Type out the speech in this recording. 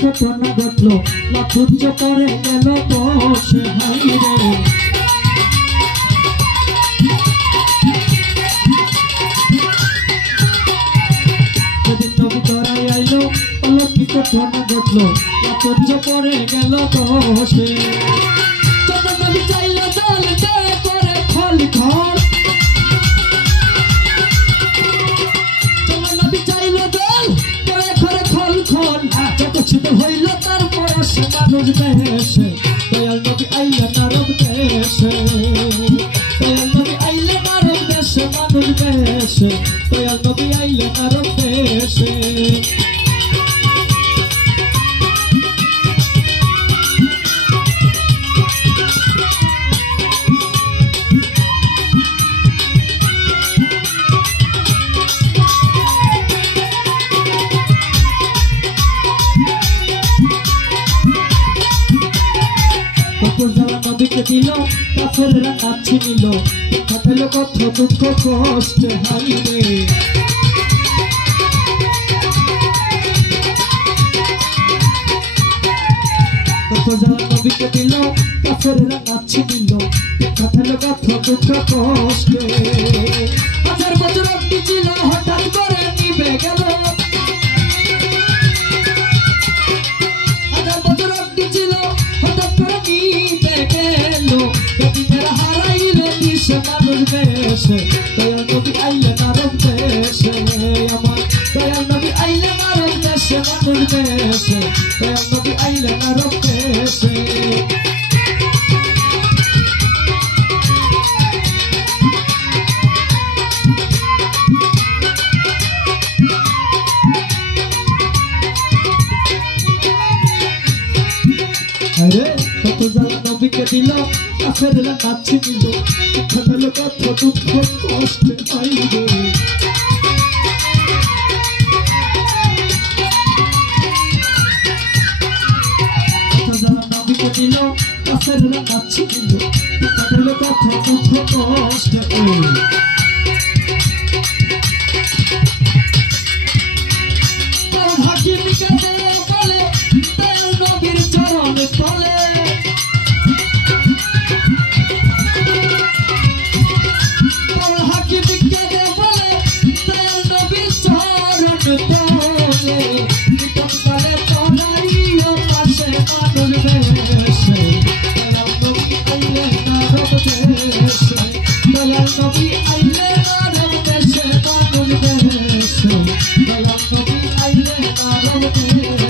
ঘটনা ঘটলো লক্ষুচ্চ করে গেল বসে হাইরে নবী ধরাই আইলো অলৌকিক ঘটনা ঘটলো লক্ষুচ্চ করে গেল বসে নবী চাইলো জল দয়া করে ফল ঘর নবী চাইলো জল দয়া করে ফল ঘর যত হইল তার বয়স মানুষ দেশে দয়াল নবী আইলে নারব দেশে দয়াল নবী আইলে নারব দেশে মানুষ দেশে দয়াল নবী আইলে নারব দেশে নবীকে দিল কাফেররা নাচি নিল থাকলো কত দুঃখ কষ্ট হাইরে কত যারা নবীকে দিল কাফেররা নাচি নিল থাকলো কত দুঃখ কষ্ট হাজার বছর অব্দি ছিল হঠাৎ করে নিবে গেল হাজার বছর অব্দি ছিল হঠাৎ করে নিবে গেল মেরা হারাইল দিশে মানুষ দেশে দয়াল নবী আইলে নারব দেশে আমার দয়াল নবী আইলে নারব দেশে মানুষ দেশে দয়াল নবী আইলে নারব দেশে আরে কত যারা নবীকে দিল কাফেররা নাচি নিল থাকলো কত দুঃখ কষ্ট হাইরে কত যারা নবীকে দিল কাফেররা নাচি নিল থাকলো কত দুঃখ কষ্ট দয়াল নবী আইলে নারব দেশে মানুষ দেশে দয়াল নবী আইলে নারব দেশে